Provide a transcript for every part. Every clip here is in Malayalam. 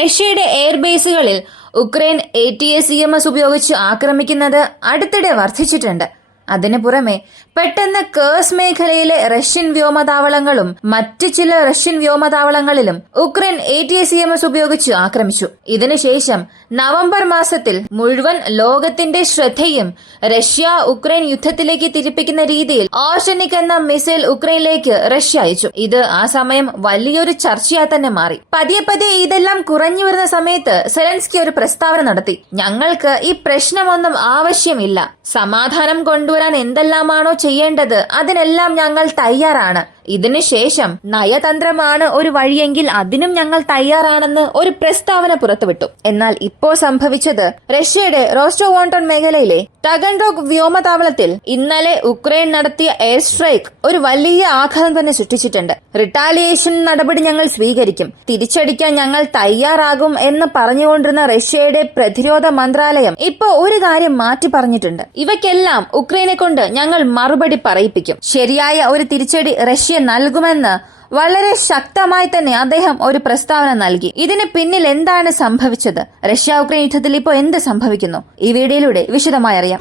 റഷ്യയുടെ എയർബേസുകളിൽ ഉക്രൈൻ ATACMS ഉപയോഗിച്ച് ആക്രമിക്കുന്നത് അടുത്തിടെ വർദ്ധിച്ചിട്ടുണ്ട്. അതിനു പുറമെ പെട്ടെന്ന് കേഴ്സ് മേഖലയിലെ റഷ്യൻ വ്യോമതാവളങ്ങളും മറ്റ് ചില റഷ്യൻ വ്യോമതാവളങ്ങളിലും ഉക്രൈൻ ATACMS ഉപയോഗിച്ച് ആക്രമിച്ചു. ഇതിനുശേഷം നവംബർ മാസത്തിൽ മുഴുവൻ ലോകത്തിന്റെ ശ്രദ്ധയും റഷ്യ ഉക്രൈൻ യുദ്ധത്തിലേക്ക് തിരിപ്പിക്കുന്ന രീതിയിൽ ഓർഷനിക് എന്ന മിസൈൽ ഉക്രൈനിലേക്ക് റഷ്യ അയച്ചു. ഇത് ആ സമയം വലിയൊരു ചർച്ചയായി തന്നെ മാറി. പതിയെ ഇതെല്ലാം കുറഞ്ഞു വരുന്ന സമയത്ത് സെലൻസ്കി ഒരു പ്രസ്താവന നടത്തി. ഞങ്ങൾക്ക് ഈ പ്രശ്നമൊന്നും ആവശ്യമില്ല, സമാധാനം കൊണ്ടുവരാൻ എന്തെല്ലാമാണോ ചെയ്യേണ്ടത് അതിനെല്ലാം ഞങ്ങൾ തയ്യാറാണ്. ഇതിനുശേഷം നയതന്ത്രമാണ് ഒരു വഴിയെങ്കിൽ അതിനും ഞങ്ങൾ തയ്യാറാണെന്ന് ഒരു പ്രസ്താവന പുറത്തുവിട്ടു. എന്നാൽ ഇപ്പോ സംഭവിച്ചത് റഷ്യയുടെ റോസ്റ്റോവോണ്ടോൺ മേഖലയിലെ ടഗൻറോഗ് വ്യോമതാവളത്തിൽ ഇന്നലെ ഉക്രൈൻ നടത്തിയ എയർ സ്ട്രൈക്ക് ഒരു വലിയ ആഘാതം തന്നെ സൃഷ്ടിച്ചിട്ടുണ്ട്. റിട്ടാലിയേഷൻ നടപടി ഞങ്ങൾ സ്വീകരിക്കും, തിരിച്ചടിക്കാൻ ഞങ്ങൾ തയ്യാറാകും എന്ന് പറഞ്ഞുകൊണ്ടിരുന്ന റഷ്യയുടെ പ്രതിരോധ മന്ത്രാലയം ഇപ്പോ ഒരു കാര്യം മാറ്റി പറഞ്ഞിട്ടുണ്ട്. ഇവയ്ക്കെല്ലാം ഉക്രൈനെ കൊണ്ട് ഞങ്ങൾ മറുപടി പറയിപ്പിക്കും, ശരിയായ ഒരു തിരിച്ചടി റഷ്യ നൽകുമെന്ന് വളരെ ശക്തമായി തന്നെ അദ്ദേഹം ഒരു പ്രസ്താവന നൽകി. ഇതിന് പിന്നിൽ എന്താണ് സംഭവിച്ചത്, റഷ്യ ഉക്രൈൻ യുദ്ധത്തിൽ ഇപ്പോൾ എന്ത് സംഭവിക്കുന്നു, ഈ വീഡിയോയിലൂടെ വിശദമായി അറിയാം.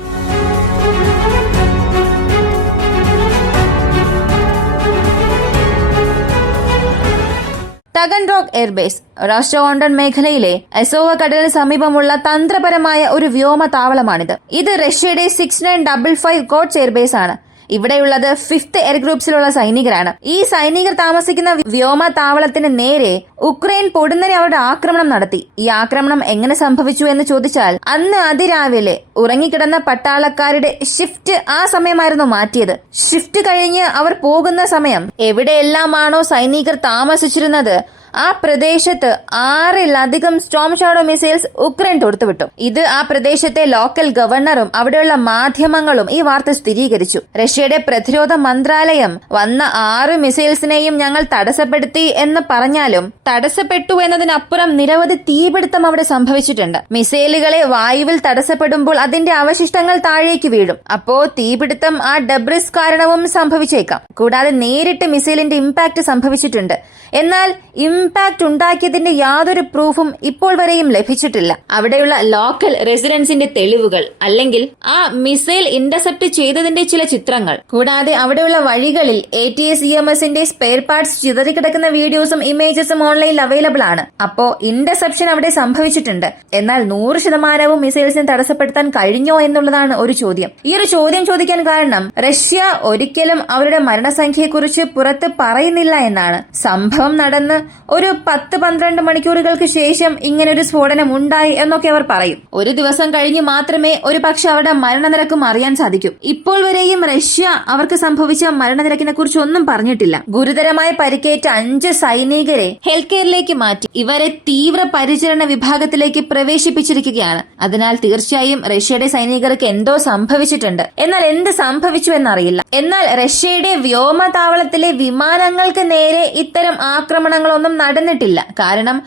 ടഗൻറോഗ് എയർബേസ് റോസ്റ്റോവോണ്ടോൺ മേഖലയിലെ അസോവ കടലിന് സമീപമുള്ള തന്ത്രപരമായ ഒരു വ്യോമതാവളമാണിത്. ഇത് റഷ്യയുടെ 6955 കോട്സ് എയർബേസ് ആണ്. ഇവിടെയുള്ളത് 5th എയർ ഗ്രൂപ്പ്സിലുള്ള സൈനികരാണ്. ഈ സൈനികർ താമസിക്കുന്ന വ്യോമതാവളത്തിന് നേരെ ഉക്രൈൻ പൊടുന്നനെ അവരുടെ ആക്രമണം നടത്തി. ഈ ആക്രമണം എങ്ങനെ സംഭവിച്ചു എന്ന് ചോദിച്ചാൽ അന്ന് അതിരാവിലെ ഉറങ്ങിക്കിടന്ന പട്ടാളക്കാരുടെ ഷിഫ്റ്റ് ആ സമയമായിരുന്നു മാറ്റിയത്. ഷിഫ്റ്റ് കഴിഞ്ഞ് അവർ പോകുന്ന സമയം എവിടെയെല്ലാമാണോ സൈനികർ താമസിച്ചിരുന്നത് ആ പ്രദേശത്ത് 6-ലധികം സ്റ്റോം ഷാഡോ മിസൈൽസ് ഉക്രൈൻ തൊടുത്തുവിട്ടു. ഇത് ആ പ്രദേശത്തെ ലോക്കൽ ഗവർണറും അവിടെയുള്ള മാധ്യമങ്ങളും ഈ വാർത്ത സ്ഥിരീകരിച്ചു. റഷ്യയുടെ പ്രതിരോധ മന്ത്രാലയം വന്ന 6 മിസൈൽസിനെയും ഞങ്ങൾ തടസ്സപ്പെടുത്തി എന്ന് പറഞ്ഞാലും തടസ്സപ്പെട്ടു എന്നതിനപ്പുറം നിരവധി തീപിടുത്തം അവിടെ സംഭവിച്ചിട്ടുണ്ട്. മിസൈലുകളെ വായുവിൽ തടസ്സപ്പെടുമ്പോൾ അതിന്റെ അവശിഷ്ടങ്ങൾ താഴേക്ക് വീഴും. അപ്പോ തീപിടുത്തം ആ ഡബ്രിസ് കാരണവും സംഭവിച്ചേക്കാം. കൂടാതെ നേരിട്ട് മിസൈലിന്റെ ഇമ്പാക്ട് സംഭവിച്ചിട്ടുണ്ട്. എന്നാൽ ഇമ്പാക്ട് ഉണ്ടാക്കിയതിന്റെ യാതൊരു പ്രൂഫും ഇപ്പോൾ വരെയും ലഭിച്ചിട്ടില്ല. അവിടെയുള്ള ലോക്കൽ റെസിഡൻസിന്റെ തെളിവുകൾ അല്ലെങ്കിൽ ആ മിസൈൽ ഇന്റർസെപ്റ്റ് ചെയ്തതിന്റെ ചില ചിത്രങ്ങൾ, കൂടാതെ അവിടെയുള്ള വഴികളിൽ ATACMSന്റെ സ്പെയർ പാർട്സ് ചിതറിക്കിടക്കുന്ന വീഡിയോസും ഇമേജസും ഓൺലൈനിൽ അവൈലബിൾ ആണ്. അപ്പോ ഇന്റർസെപ്ഷൻ അവിടെ സംഭവിച്ചിട്ടുണ്ട്. എന്നാൽ 100% മിസൈൽസിനെ തടസ്സപ്പെടുത്താൻ കഴിഞ്ഞോ എന്നുള്ളതാണ് ഒരു ചോദ്യം. ഈ ഒരു ചോദ്യം ചോദിക്കാൻ കാരണം റഷ്യ ഒരിക്കലും അവരുടെ മരണസംഖ്യയെക്കുറിച്ച് പുറത്ത് പറയുന്നില്ല എന്നാണ്. സംഭവം നടന്ന് ഒരു 10-12 മണിക്കൂറുകൾക്ക് ശേഷം ഇങ്ങനൊരു സ്ഫോടനം ഉണ്ടായി എന്നൊക്കെ അവർ പറയും. ഒരു ദിവസം കഴിഞ്ഞ് മാത്രമേ ഒരു പക്ഷെ അവരുടെ മരണനിരക്കും അറിയാൻ സാധിക്കൂ. ഇപ്പോൾ വരെയും റഷ്യ അവർക്ക് സംഭവിച്ച മരണനിരക്കിനെ കുറിച്ച് ഒന്നും പറഞ്ഞിട്ടില്ല. ഗുരുതരമായ പരിക്കേറ്റ 5 സൈനികരെ ഹെൽത്ത് കെയറിലേക്ക് മാറ്റി ഇവരെ തീവ്ര പരിചരണ വിഭാഗത്തിലേക്ക് പ്രവേശിപ്പിച്ചിരിക്കുകയാണ്. അതിനാൽ തീർച്ചയായും റഷ്യയുടെ സൈനികർക്ക് എന്തോ സംഭവിച്ചിട്ടുണ്ട്. എന്നാൽ എന്ത് സംഭവിച്ചു എന്നറിയില്ല. എന്നാൽ റഷ്യയുടെ വ്യോമതാവളത്തിലെ വിമാനങ്ങൾക്ക് നേരെ ഇത്തരം ആക്രമണങ്ങളൊന്നും നടന്നിട്ടില്ല. കാരണം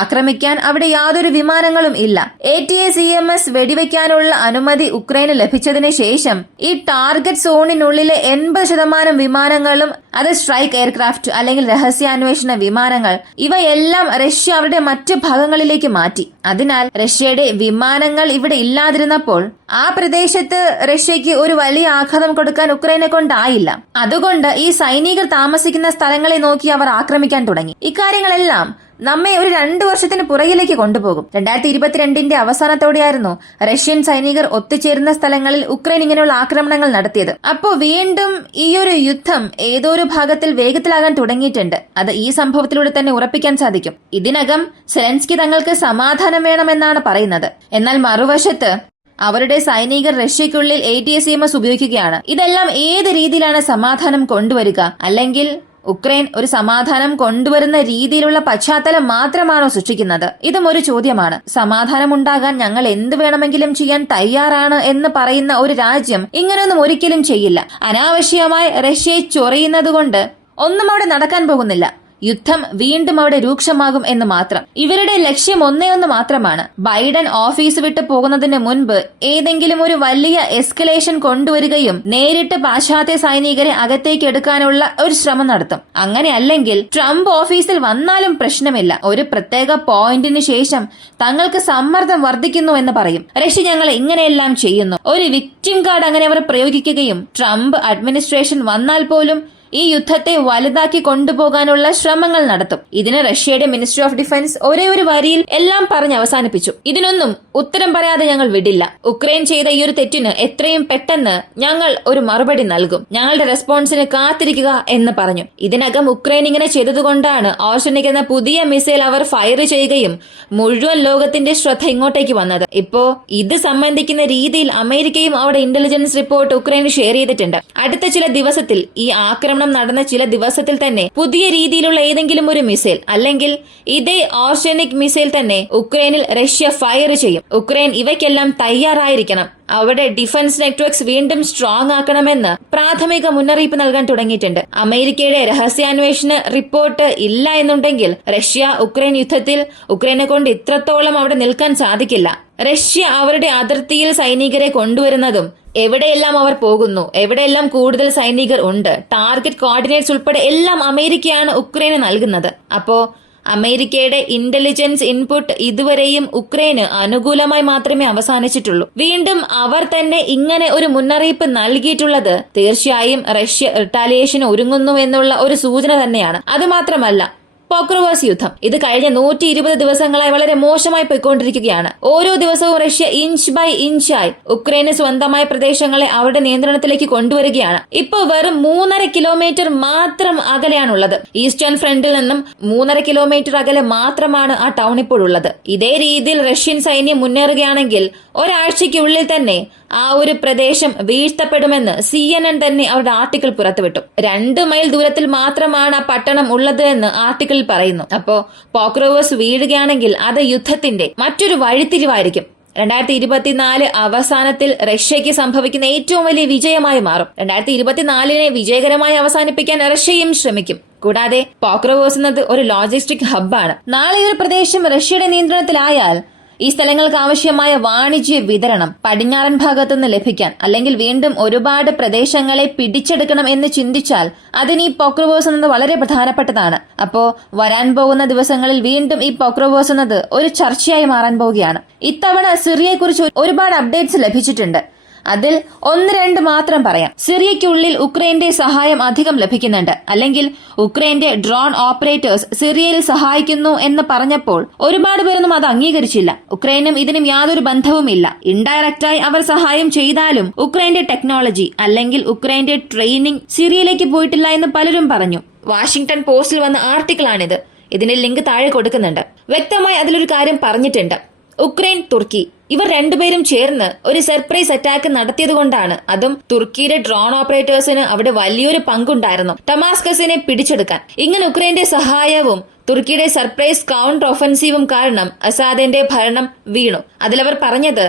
ആക്രമിക്കാൻ അവിടെ യാതൊരു വിമാനങ്ങളും ഇല്ല. ATACMS വെടിവെക്കാനുള്ള അനുമതി ഉക്രൈന് ലഭിച്ചതിന് ശേഷം ഈ ടാർഗറ്റ് സോണിനുള്ളിലെ 80% വിമാനങ്ങളും അത് സ്ട്രൈക്ക് എയർക്രാഫ്റ്റ് അല്ലെങ്കിൽ രഹസ്യാന്വേഷണ വിമാനങ്ങൾ ഇവയെല്ലാം റഷ്യ അവരുടെ മറ്റ് ഭാഗങ്ങളിലേക്ക് മാറ്റി. അതിനാൽ റഷ്യയുടെ വിമാനങ്ങൾ ഇവിടെ ഇല്ലാതിരുന്നപ്പോൾ ആ പ്രദേശത്ത് റഷ്യയ്ക്ക് ഒരു വലിയ ആഘാതം കൊടുക്കാൻ ഉക്രൈനെ കൊണ്ടായില്ല. അതുകൊണ്ട് ഈ സൈനികർ താമസിക്കുന്ന സ്ഥലങ്ങളെ നോക്കി അവർ ആക്രമിക്കാൻ തുടങ്ങി. ഇക്കാര്യങ്ങളെല്ലാം നമ്മെ ഒരു 2 വർഷത്തിന് പുറകിലേക്ക് കൊണ്ടുപോകും. 2022 അവസാനത്തോടെയായിരുന്നു റഷ്യൻ സൈനികർ ഒത്തുചേരുന്ന സ്ഥലങ്ങളിൽ ഉക്രൈൻ ഇങ്ങനെയുള്ള ആക്രമണങ്ങൾ നടത്തിയത്. അപ്പോ വീണ്ടും ഈ ഒരു യുദ്ധം ഏതോ ഒരു ഭാഗത്തിൽ വേഗത്തിലാകാൻ തുടങ്ങിയിട്ടുണ്ട്. അത് ഈ സംഭവത്തിലൂടെ തന്നെ ഉറപ്പിക്കാൻ സാധിക്കും. ഇതിനകം സെലൻസ്കി തങ്ങൾക്ക് സമാധാനം വേണമെന്നാണ് പറയുന്നത്. എന്നാൽ മറുവശത്ത് അവരുടെ സൈനികർ റഷ്യയ്ക്കുള്ളിൽ ATACMS ഉപയോഗിക്കുകയാണ്. ഇതെല്ലാം ഏത് രീതിയിലാണ് സമാധാനം കൊണ്ടുവരിക, അല്ലെങ്കിൽ ഉക്രൈൻ ഒരു സമാധാനം കൊണ്ടുവരുന്ന രീതിയിലുള്ള പശ്ചാത്തലം മാത്രമാണോ സൃഷ്ടിക്കുന്നത്? ഇതും ഒരു ചോദ്യമാണ്. സമാധാനം ഉണ്ടാകാൻ ഞങ്ങൾ എന്ത് വേണമെങ്കിലും ചെയ്യാൻ തയ്യാറാണ് എന്ന് പറയുന്ന ഒരു രാജ്യം ഇങ്ങനെയൊന്നും ഒരിക്കലും ചെയ്യില്ല. അനാവശ്യമായി റഷ്യയെ ചൊറിയുന്നത് കൊണ്ട് ഒന്നും അവിടെ നടക്കാൻ പോകുന്നില്ല. യുദ്ധം വീണ്ടും അവിടെ രൂക്ഷമാകും എന്ന് മാത്രം. ഇവരുടെ ലക്ഷ്യം ഒന്നേ ഒന്ന് മാത്രമാണ്: ബൈഡൻ ഓഫീസ് വിട്ട് പോകുന്നതിന് മുൻപ് ഏതെങ്കിലും ഒരു വലിയ എസ്കലേഷൻ കൊണ്ടുവരികയും നേരിട്ട് പാശ്ചാത്യ സൈനികരെ അകത്തേക്ക് എടുക്കാനുള്ള ഒരു ശ്രമം നടത്തും. അങ്ങനെ അല്ലെങ്കിൽ ട്രംപ് ഓഫീസിൽ വന്നാലും പ്രശ്നമില്ല, ഒരു പ്രത്യേക പോയിന്റിന് ശേഷം തങ്ങൾക്ക് സമ്മർദ്ദം വർദ്ധിക്കുന്നു എന്ന് പറയും. റഷ്യ ഞങ്ങൾ ഇങ്ങനെയെല്ലാം ചെയ്യുന്നു. ഒരു വിക്ടിം കാർഡ് അങ്ങനെ അവർ പ്രയോഗിക്കുകയും ട്രംപ് അഡ്മിനിസ്ട്രേഷൻ വന്നാൽ പോലും ഈ യുദ്ധത്തെ വലുതാക്കി കൊണ്ടുപോകാനുള്ള ശ്രമങ്ങൾ നടത്തും. ഇതിന് റഷ്യയുടെ മിനിസ്ട്രി ഓഫ് ഡിഫൻസ് ഒരേ ഒരു വരിയിൽ എല്ലാം പറഞ്ഞ് അവസാനിപ്പിച്ചു: ഇതിനൊന്നും ഉത്തരം പറയാതെ ഞങ്ങൾ വിടില്ല. ഉക്രൈൻ ചെയ്ത ഈ ഒരു തെറ്റിന് എത്രയും പെട്ടെന്ന് ഞങ്ങൾ ഒരു മറുപടി നൽകും. ഞങ്ങളുടെ റെസ്പോൺസിന് കാത്തിരിക്കുക എന്ന് പറഞ്ഞു. ഇതിനകം ഉക്രൈൻ ഇങ്ങനെ ചെയ്തതുകൊണ്ടാണ് ഓർഷനിക് എന്ന പുതിയ മിസൈൽ അവർ ഫയർ ചെയ്യുകയും മുഴുവൻ ലോകത്തിന്റെ ശ്രദ്ധ ഇങ്ങോട്ടേക്ക് വന്നത്. ഇപ്പോ ഇത് സംബന്ധിക്കുന്ന രീതിയിൽ അമേരിക്കയും അവിടെ ഇന്റലിജൻസ് റിപ്പോർട്ട് ഉക്രൈന് ഷെയർ ചെയ്തിട്ടുണ്ട്. അടുത്ത ചില ദിവസത്തിൽ, ഈ ആക്രമണം നടന്ന ചില ദിവസത്തിൽ തന്നെ പുതിയ രീതിയിലുള്ള ഏതെങ്കിലും ഒരു മിസൈൽ അല്ലെങ്കിൽ ഇതേ ഓർഷനിക് മിസൈൽ തന്നെ ഉക്രൈനിൽ റഷ്യ ഫയർ ചെയ്യും. ഉക്രൈൻ ഇവയ്ക്കെല്ലാം തയ്യാറായിരിക്കണം. അവരുടെ ഡിഫൻസ് നെറ്റ്വർക്ക്സ് വീണ്ടും സ്ട്രോങ് ആക്കണമെന്ന് പ്രാഥമിക മുന്നറിയിപ്പ് നൽകാൻ തുടങ്ങിയിട്ടുണ്ട്. അമേരിക്കയുടെ രഹസ്യാന്വേഷണ റിപ്പോർട്ട് ഇല്ല എന്നുണ്ടെങ്കിൽ റഷ്യ ഉക്രൈൻ യുദ്ധത്തിൽ ഉക്രൈനെ കൊണ്ട് ഇത്രത്തോളം അവിടെ നിൽക്കാൻ സാധിക്കില്ല. റഷ്യ അവരുടെ അതിർത്തിയിൽ സൈനികരെ കൊണ്ടുവരുന്നതും എവിടെയെല്ലാം അവർ പോകുന്നു, എവിടെയെല്ലാം കൂടുതൽ സൈനികർ ഉണ്ട്, ടാർഗറ്റ് കോർഡിനേറ്റ്സ് ഉൾപ്പെടെ എല്ലാം അമേരിക്കയാണ് ഉക്രൈന് നൽകുന്നത്. അപ്പോ അമേരിക്കയുടെ ഇന്റലിജൻസ് ഇൻപുട്ട് ഇതുവരെയും ഉക്രൈന് അനുകൂലമായി മാത്രമേ അവസാനിച്ചിട്ടുള്ളൂ. വീണ്ടും അവർ തന്നെ ഇങ്ങനെ ഒരു മുന്നറിയിപ്പ് നൽകിയിട്ടുള്ളത് തീർച്ചയായും റഷ്യ റിട്ടാലിയേഷന് ഒരുങ്ങുന്നു എന്നുള്ള ഒരു സൂചന തന്നെയാണ്. അതുമാത്രമല്ല, പോക്രോവേഴ്സ് യുദ്ധം ഇത് കഴിഞ്ഞ 120 ദിവസങ്ങളായി വളരെ മോശമായി പോയിക്കൊണ്ടിരിക്കുകയാണ്. ഓരോ ദിവസവും റഷ്യ ഇഞ്ച് ബൈ ഇഞ്ചായി ഉക്രൈന് സ്വന്തമായ പ്രദേശങ്ങളെ അവരുടെ നിയന്ത്രണത്തിലേക്ക് കൊണ്ടുവരികയാണ്. ഇപ്പോൾ വെറും 3.5 കിലോമീറ്റർ മാത്രം അകലെയാണുള്ളത്. ഈസ്റ്റേൺ ഫ്രണ്ടിൽ നിന്നും 3.5 കിലോമീറ്റർ അകലെ മാത്രമാണ് ആ ടൗൺ ഇപ്പോൾ ഉള്ളത്. ഇതേ രീതിയിൽ റഷ്യൻ സൈന്യം മുന്നേറുകയാണെങ്കിൽ ഒരാഴ്ചയ്ക്കുള്ളിൽ തന്നെ ആ ഒരു പ്രദേശം വീഴ്ത്തപ്പെടുമെന്ന് CNN തന്നെ അവരുടെ ആർട്ടിക്കിൾ പുറത്തുവിട്ടു. 2 മൈൽ ദൂരത്തിൽ മാത്രമാണ് ആ പട്ടണം ഉള്ളത് എന്ന് ആർട്ടിക്കിളിൽ പറയുന്നു. അപ്പോ പോക്രോവേഴ്സ് വീഴുകയാണെങ്കിൽ അത് യുദ്ധത്തിന്റെ മറ്റൊരു വഴിത്തിരിവായിരിക്കും. 2024 അവസാനത്തിൽ റഷ്യയ്ക്ക് സംഭവിക്കുന്ന ഏറ്റവും വലിയ വിജയമായി മാറും. 2024 വിജയകരമായി അവസാനിപ്പിക്കാൻ റഷ്യയും ശ്രമിക്കും. കൂടാതെ പോക്രോവേഴ്സ് എന്നത് ഒരു ലോജിസ്റ്റിക് ഹബ്ബാണ്. നാളെ ഒരു പ്രദേശം റഷ്യയുടെ നിയന്ത്രണത്തിലായാൽ ഈ സ്ഥലങ്ങൾക്ക് ആവശ്യമായ വാണിജ്യ വിതരണം പടിഞ്ഞാറൻ ഭാഗത്തുനിന്ന് ലഭിക്കാൻ അല്ലെങ്കിൽ വീണ്ടും ഒരുപാട് പ്രദേശങ്ങളെ പിടിച്ചെടുക്കണം എന്ന് ചിന്തിച്ചാൽ അതിന് ഈ പോക്രോവേഴ്സ് എന്നത് വളരെ പ്രധാനപ്പെട്ടതാണ്. അപ്പോ വരാൻ പോകുന്ന ദിവസങ്ങളിൽ വീണ്ടും ഈ പോക്രോവേഴ്സ് എന്നത് ഒരു ചർച്ചയായി മാറാൻ പോവുകയാണ്. ഇത്തവണ സിറിയയെക്കുറിച്ച് ഒരുപാട് അപ്ഡേറ്റ്സ് ലഭിച്ചിട്ടുണ്ട്. അതിൽ 1-2 മാത്രം പറയാം. സിറിയയ്ക്കുള്ളിൽ ഉക്രൈന്റെ സഹായം അധികം ലഭിക്കുന്നുണ്ട്, അല്ലെങ്കിൽ ഉക്രൈന്റെ ഡ്രോൺ ഓപ്പറേറ്റേഴ്സ് സിറിയയിൽ സഹായിക്കുന്നു എന്ന് പറഞ്ഞപ്പോൾ ഒരുപാട് പേരൊന്നും അത് അംഗീകരിച്ചില്ല. ഉക്രൈനും ഇതിനും യാതൊരു ബന്ധവുമില്ല. ഇൻഡയറക്റ്റായി അവർ സഹായം ചെയ്താലും ഉക്രൈന്റെ ടെക്നോളജി അല്ലെങ്കിൽ ഉക്രൈന്റെ ട്രെയിനിങ് സിറിയയിലേക്ക് പോയിട്ടില്ല എന്ന് പലരും പറഞ്ഞു. വാഷിംഗ്ടൺ പോസ്റ്റിൽ വന്ന ആർട്ടിക്കിളാണിത്. ഇതിന്റെ ലിങ്ക് താഴെ കൊടുക്കുന്നുണ്ട്. വ്യക്തമായി അതിലൊരു കാര്യം പറഞ്ഞിട്ടുണ്ട്: ഉക്രൈൻ, തുർക്കി ഇവർ രണ്ടുപേരും ചേർന്ന് ഒരു സർപ്രൈസ് അറ്റാക്ക് നടത്തിയതുകൊണ്ടാണ്. അതും തുർക്കിയുടെ ഡ്രോൺ ഓപ്പറേറ്റേഴ്സിന് അവിടെ വലിയൊരു പങ്കുണ്ടായിരുന്നു ഡമാസ്കസിനെ പിടിച്ചെടുക്കാൻ. ഇങ്ങനെ ഉക്രൈന്റെ സഹായവും തുർക്കിയുടെ സർപ്രൈസ് കൗണ്ടർ ഒഫൻസീവും കാരണം അസാദിന്റെ ഭരണം വീണു. അതിലവർ പറഞ്ഞത്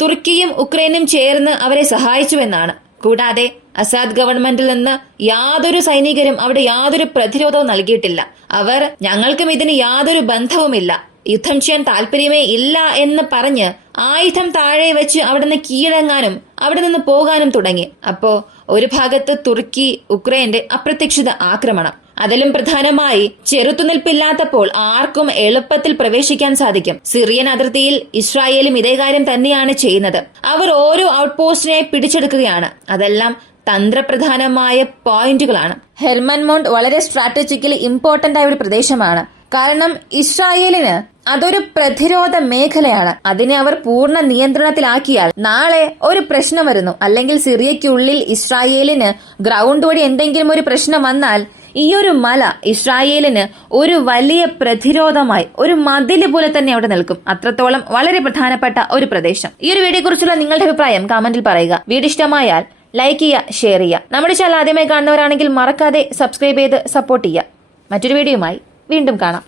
തുർക്കിയും ഉക്രൈനും ചേർന്ന് അവരെ സഹായിച്ചുവെന്നാണ്. കൂടാതെ അസാദ് ഗവൺമെന്റിൽ നിന്ന് യാതൊരു സൈനികരും അവിടെ യാതൊരു പ്രതിരോധവും നൽകിയിട്ടില്ല. അവർ ഞങ്ങൾക്കും ഇതിന് യാതൊരു ബന്ധവുമില്ല, യുദ്ധം ചെയ്യാൻ താല്പര്യമേ ഇല്ല എന്ന് പറഞ്ഞ് ആയുധം താഴെ വെച്ച് അവിടെ നിന്ന് കീഴടങ്ങാനും അവിടെ നിന്ന് പോകാനും തുടങ്ങി. അപ്പോ ഒരു ഭാഗത്ത് തുർക്കി ഉക്രൈന്റെ അപ്രതീക്ഷിത ആക്രമണം, അതിലും പ്രധാനമായി ചെറുത്തുനിൽപ്പില്ലാത്തപ്പോൾ ആർക്കും എളുപ്പത്തിൽ പ്രവേശിക്കാൻ സാധിക്കും. സിറിയൻ അതിർത്തിയിൽ ഇസ്രായേലും ഇതേ കാര്യം തന്നെയാണ് ചെയ്യുന്നത്. അവർ ഓരോ ഔട്ട് പോസ്റ്റിനെ പിടിച്ചെടുക്കുകയാണ്. അതെല്ലാം തന്ത്രപ്രധാനമായ പോയിന്റുകളാണ്. ഹെർമൻ മൗണ്ട് വളരെ സ്ട്രാറ്റജിക്കലി ഇമ്പോർട്ടന്റ് ആയ ഒരു പ്രദേശമാണ്. കാരണം ഇസ്രായേലിന് അതൊരു പ്രതിരോധ മേഖലയാണ്. അതിനെ അവർ പൂർണ്ണ നിയന്ത്രണത്തിലാക്കിയാൽ നാളെ ഒരു പ്രശ്നം വരുന്നു, അല്ലെങ്കിൽ സിറിയയ്ക്കുള്ളിൽ ഇസ്രായേലിന് ഗ്രൗണ്ട് വഴി എന്തെങ്കിലും ഒരു പ്രശ്നം വന്നാൽ ഈ ഒരു മല ഇസ്രായേലിന് ഒരു വലിയ പ്രതിരോധമായി, ഒരു മതില് പോലെ തന്നെ അവിടെ നിൽക്കും. അത്രത്തോളം വളരെ പ്രധാനപ്പെട്ട ഒരു പ്രദേശം. ഈ ഒരു വീഡിയോയെ കുറിച്ചുള്ള നിങ്ങളുടെ അഭിപ്രായം കമന്റിൽ പറയുക. വീഡിയോ ഇഷ്ടമായാൽ ലൈക്ക് ചെയ്യുക, ഷെയർ ചെയ്യുക. നമ്മുടെ ചാനൽ ആദ്യമായി കാണുന്നവരാണെങ്കിൽ മറക്കാതെ സബ്സ്ക്രൈബ് ചെയ്ത് സപ്പോർട്ട് ചെയ്യുക. മറ്റൊരു വീഡിയോയുമായി വീണ്ടും കാണാം.